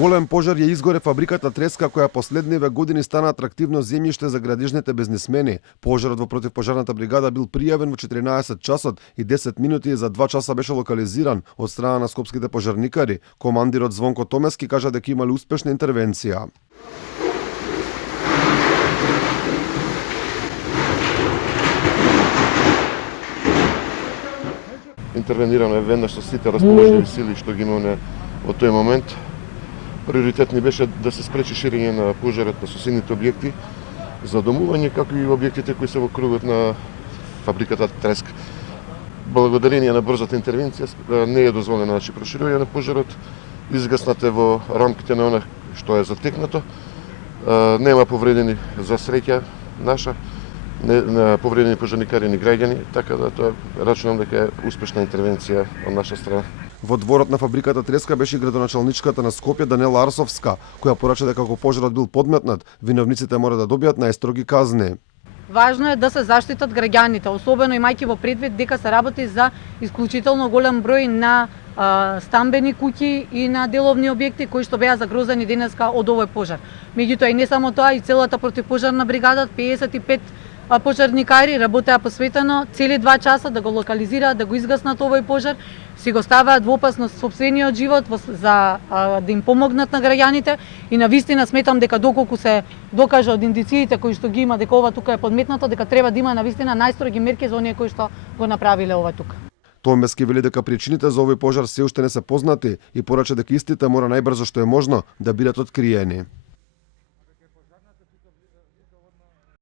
голем пожар ја изгоре фабриката треска која последниве години стана атрактивно земјиште за градежните бизнисмени. Пожарот во противпожарната бригада бил пријавен во 14 часот и 10 минути, за 2 часа беше локализиран од страна на скопските пожарникари. Командирот Звонко Томески кажа дека имале успешна интервенција. Интервенирано е веднаш со сите расположливи сили што ги имаме од тој момент. Приоритет ни беше да се спречи ширење на пожарот на соседните објекти за домување, како и објектите кои се во кругот на фабриката Треска. Благодарение на брзата интервенција не е дозволено проширување на пожарот, изгаснате во рамките на она што е затекнато. Нема повредени за среќа наша, не повредени пожарникари ни граѓани, така да тоа рачунам дека е успешна интервенција од наша страна. Во дворот на фабриката Треска беше градоначалничката на Скопје Данела Арсовска, која порача дека ако пожарот бил подметнат, виновниците мора да добијат најстроги казни. Важно е да се заштитат граѓаните, особено имајќи во предвид дека се работи за исклучително голем број на стамбени куќи и на деловни објекти кои што беа загрозени денеска од овој пожар. Меѓутоа и не само тоа, и целата противпожарна бригада, 55 пожарникари работеа посветено цели 2 часа да го локализираат, да го изгаснат овој пожар, си го ставаат во опасност сопствениот живот за да им помогнат на граѓаните и навистина сметам дека доколку се докаже од индициите кои што ги има дека ова тука е подметнато, дека треба да има навистина најстроги мерки за оние кои што го направиле ова тука. Томески вели дека причините за овој пожар се уште не се познати и порача дека истите мора најбрзо што е можно да бидат откриени.